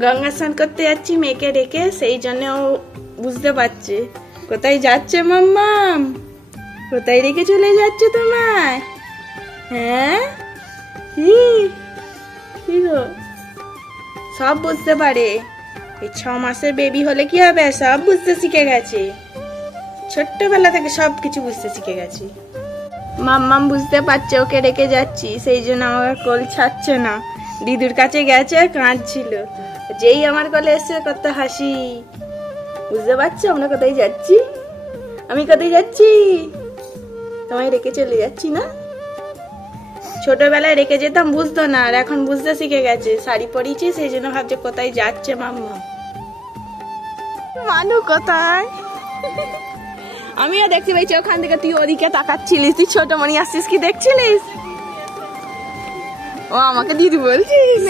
গঙ্গা স্নান করতে যাচ্ছি মেয়েকে রেখে, সেই জন্য ও বুঝতে পারছে কোথায় যাচ্ছে। মাম্মাম কোথায় রেখে চলে যাচ্ছে তোমায়? হ্যাঁ কি গো, সব বুঝতে পারে। এই 6 মাসের বেবি হলে কি হবে, সব বুঝতে শিখে গেছে। ছোট্টবেলা থেকে সব কিছু বুঝতে শিখে গেছে। মাম্মাম বুঝতে পারছে ওকে রেখে যাচ্ছি, সেই জন্য আমাকে কোল ছাড়ছে না। দিদুর কাছে গেছে, কাঁদছিল। যেই আমার কোলে এসে কত হাসি। বুঝতে পারছো আমরা কোথায় যাচ্ছি? আমি কোথায় যাচ্ছি? তোমায় রেখে চলে যাচ্ছি না? ছোটবেলায় রেখে যেতাম, বুঝতো না, আর এখন বুঝতে শিখে গেছে। শাড়ি পরিয়েছি, সেই জন্য ভাবছে কোথায় যাচ্ছে মাম্মা। মানু কোথায়? আমিও দেখতে পাইছি ওখান থেকে, তুই ওদিকে তাকাচ্ছিলিস। তুই ছোট মনি আসছিস কি দেখছিলিস? ও আমাকে দিদি বলছিস?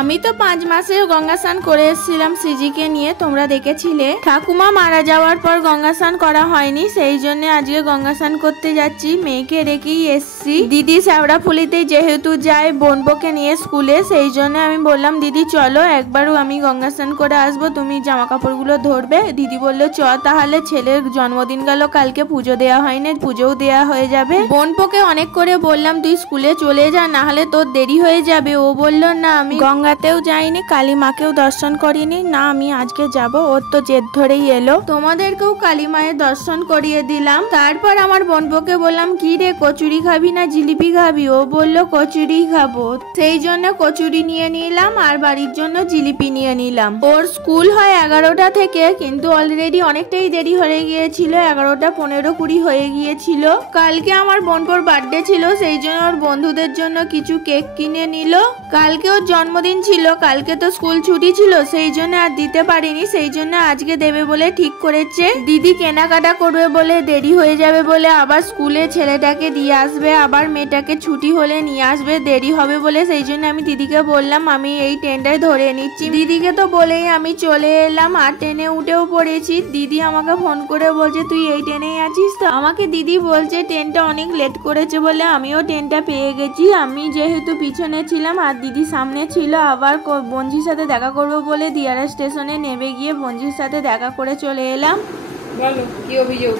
আমি তো 5 মাসে গঙ্গা স্নান করে এসেছিলাম শ্রীজিকে নিয়ে, তোমরা দেখেছিলে। ঠাকুমা মারা যাওয়ার পর গঙ্গা স্নান করা হয়নি, সেই জন্য আজকে গঙ্গা স্নান করতে যাচ্ছি। মেয়েকে রেখেই এসছি। দিদি শ্যাওড়াফুলিতে যেহেতু যায় বোনপোকে নিয়ে স্কুলে, সেই জন্য আমি বললাম দিদি চলো একবারও আমি গঙ্গা স্নান করে আসবো, তুমি জামা কাপড়গুলো ধরবে। দিদি বললো চ তাহলে, ছেলের জন্মদিন গেল কালকে, পুজো দেওয়া হয়নি, পুজোও দেওয়া হয়ে যাবে। বোনপোকে অনেক করে বললাম তুই স্কুলে চলে যা, না হলে তোর দেরি হয়ে যাবে। ও বললো না আমি গঙ্গাতেও যাইনি, কালী মাকেও দর্শন করিনি, না আমি আজকে যাব। ওর তো জেদ ধরেই এলো। তোমাদেরকেও কালী মায়ের দর্শন করিয়ে দিলাম। তারপর আমার বোনপোকে বললাম কি রে, কচুরি খাবি না জিলিপি খাবি? ও বললো কচুরি খাবো, সেই জন্য কচুরি নিয়ে নিলাম আর বাড়ির জন্য জিলিপি নিয়ে নিলাম। ওর স্কুল হয় 11টা থেকে, কিন্তু অলরেডি অনেকটাই দেরি হয়ে গিয়েছিল, 11টা 15-20 হয়ে গিয়েছিল। কালকে আমার বোনপোর বার্থডে ছিল, সেই জন্য ওর বন্ধুদের জন্য কিছু কেক কিনে নিল। কালকে ওর জন্মদিন ছিল, কালকে তো স্কুল ছুটি ছিল, সেই জন্য আর দিতে পারিনি, সেই জন্য আজকে দেবে বলে ঠিক করেছে। দিদি কেনাকাটা করবে বলে, দেরি হয়ে যাবে বলে, আবার স্কুলে ছেলেটাকে দিয়ে আসবে, আবার মেয়েটাকে ছুটি হলে নিয়ে আসবে, দেরি হবে বলে, সেই জন্য আমি দিদিকে বললাম আমি এই ট্রেনটাই ধরে নিচ্ছি। দিদিকে তো বলেই আমি চলে এলাম, আর ট্রেনে উঠেও পড়েছি। দিদি আমাকে ফোন করে বলছে তুই এই ট্রেনেই আছিস তো? আমাকে দিদি বলছে ট্রেনটা অনেক লেট করেছে বলে, আমিও ট্রেনটা পেয়ে গেছি। আমি যেহেতু পিছনে ছিলাম আর দিদি সামনে ছিল, আবার বঞ্জির সাথে দেখা করবো বলে দিয়ারা স্টেশনে নেমে গিয়ে বঞ্জির সাথে দেখা করে চলে এলাম। বলো কি অভিযোগ?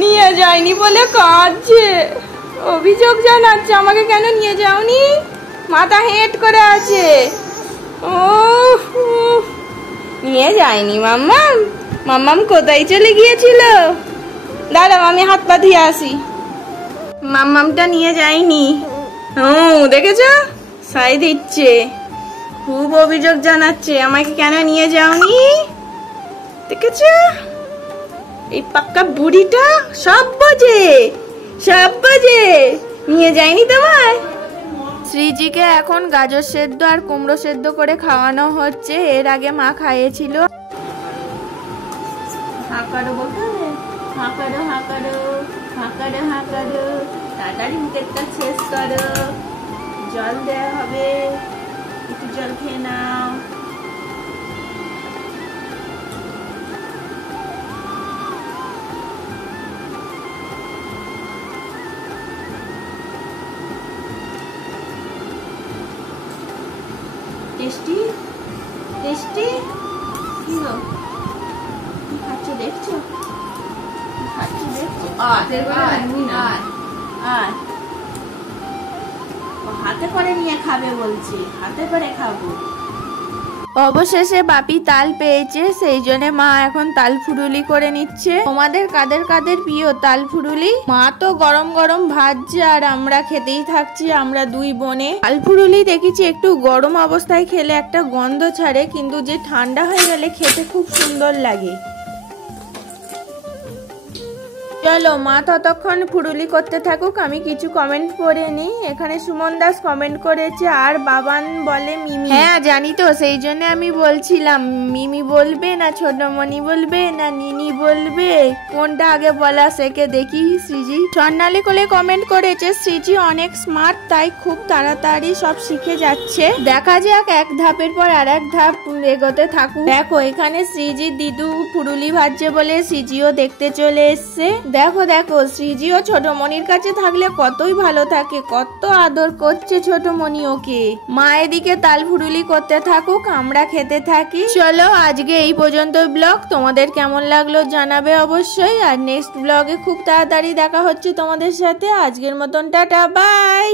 নিয়ে যায়নি বলে কাঁদছে, অভিযোগ জানাচ্ছে আমাকে কেন নিয়ে যাওনি, মাথা হেঁট করে আছে। ও নিয়ে যায়নি মাম্মাম। মাম্মাম কোথায় চলে গিয়েছিল? দাঁড়াও আমি হাত পা ধুয়ে আসি। মাম্মামটা নিয়ে যায়নি। দেখেছো, সাই দিচ্ছে, খুব অভিযোগ জানাচ্ছে আমাকে কেন নিয়ে যাওনি। দেখেছো এই পাক্কা বুড়িটা, সব বোঝে, নিয়ে যায়নি তোমায়। শ্রীজিকে এখন গাজর সেদ্ধ আর কুমড়ো সেদ্ধ করে খাওয়ানো হচ্ছে, এর আগে মা খাইয়েছিল। হাঁকারো বলতে হবে, হাঁকারো হাঁকারো হাঁকারো হাঁকারো, তাড়াতাড়ি মুখের কাজ শেষ করো। জল দেওয়া হবে, একটু জল খেয়ে নাও। টেস্টি টেস্টি কি গো, খাচ্ছ দেখছো, খাচ্ছ দেখছো। হাতে করে নিয়ে খাবে বলছে, হাতে করে খাবো। অবশেষে বাপি তাল পেয়েছে, সেই জন্য মা এখন তাল ফুরুলি করে নিচ্ছে। তোমাদের কাদের কাদের প্রিয় তাল ফুরুলি? মা তো গরম গরম ভাজছে আর আমরা খেতেই থাকছি, আমরা 2 বোনে। তাল ফুরুলি দেখেছি একটু গরম অবস্থায় খেলে একটা গন্ধ ছাড়ে, কিন্তু যে ঠান্ডা হয়ে গেলে খেতে খুব সুন্দর লাগে। চলো মা ততক্ষণ ফুরুলি করতে থাকুক, আমি কিছু কমেন্ট পড়ে নিই। এখানে সুমন দাস কমেন্ট করেছে, আর বাবান বলে মিমি। হ্যাঁ জানি তো, সেই জন্য আমি বলছিলাম মিমি বলবে না ছোটমণি বলবে না নিনি বলবে, কোনটা আগে বলা শেখে দেখি। শ্রীজি স্বর্ণালী কোলে কমেন্ট করেছে, শ্রীজি অনেক স্মার্ট, তাই খুব তাড়াতাড়ি সব শিখে যাচ্ছে। দেখা যাক, এক ধাপের পর আর এক ধাপ এগোতে থাকুক। দেখো এখানে শ্রীজি দিদু ফুরুলি ভাজছে বলে শ্রীজিও দেখতে চলে এসছে। দেখো দেখো সৃজিও ছোট মনির কাছে থাকলে কতই ভালো থাকে, কত আদর করছে ছোট মনি ওকে। মা এদিকে তাল ফুরুলি করতে থাকুক, আমরা খেতে থাকি। চলো আজকে এই পর্যন্ত ব্লগ, তোমাদের কেমন লাগলো জানাবে অবশ্যই। আর নেক্সট ব্লগে খুব তাড়াতাড়ি দেখা হচ্ছে তোমাদের সাথে। আজকের মতন টাটা বাই।